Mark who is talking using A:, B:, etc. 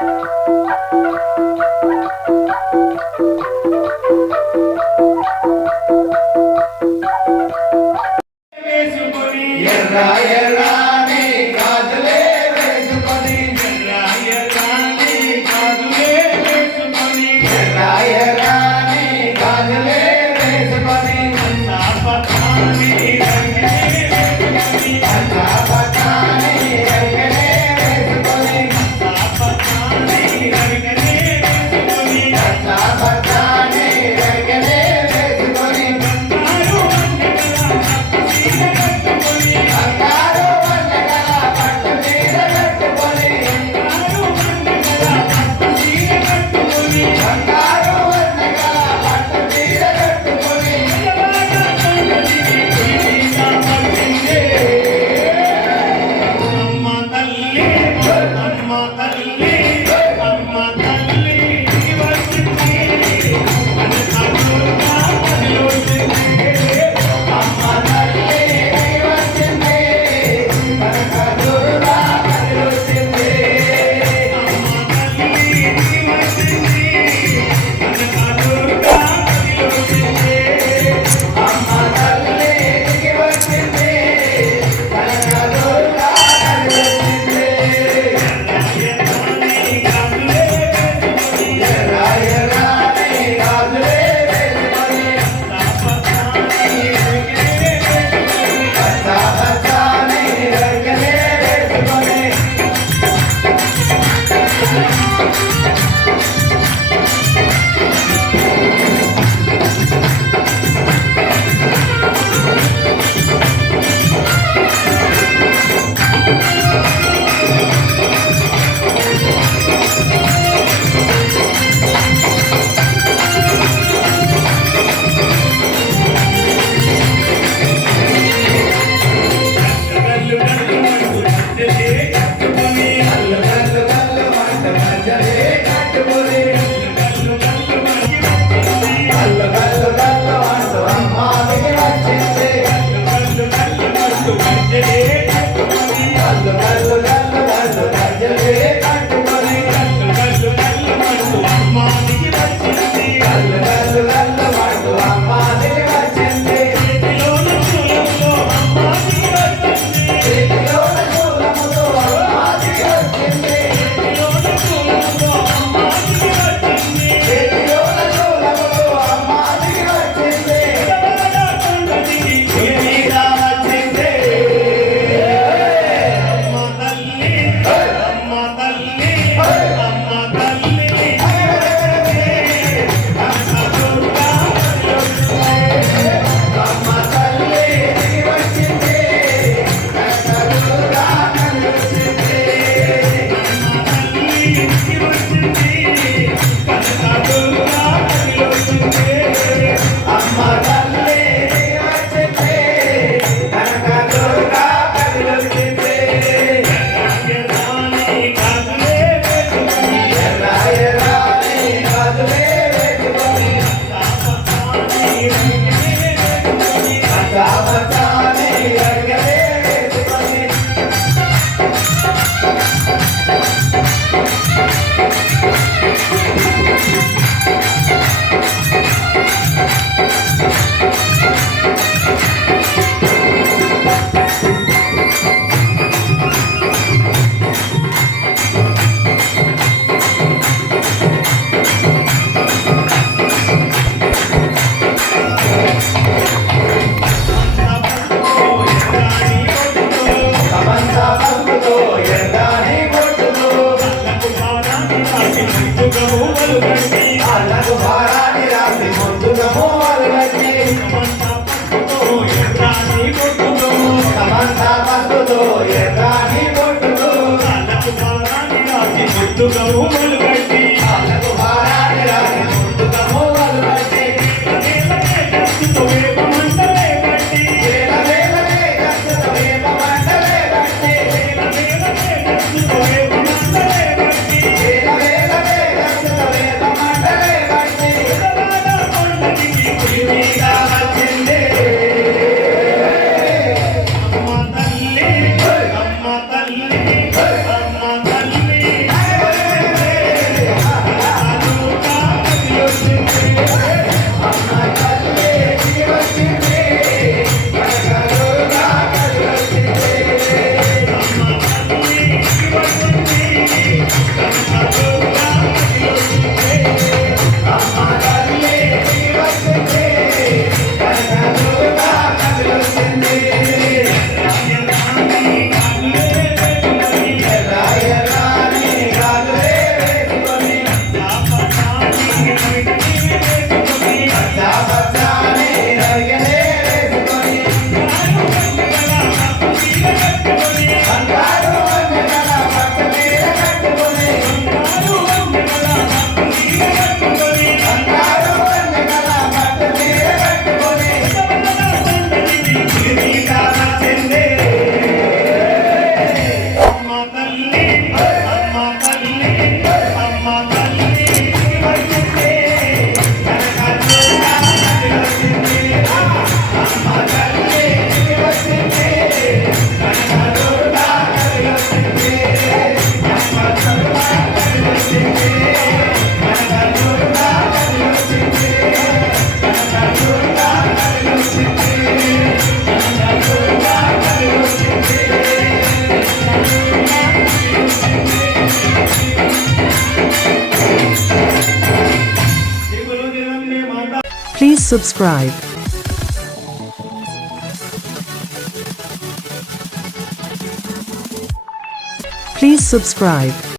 A: Música మందులో ఎర్రాని బొట్టులు అన్నకు బాగా రాజి ముట్టుగా మొదలు కట్టి
B: subscribe. Please subscribe.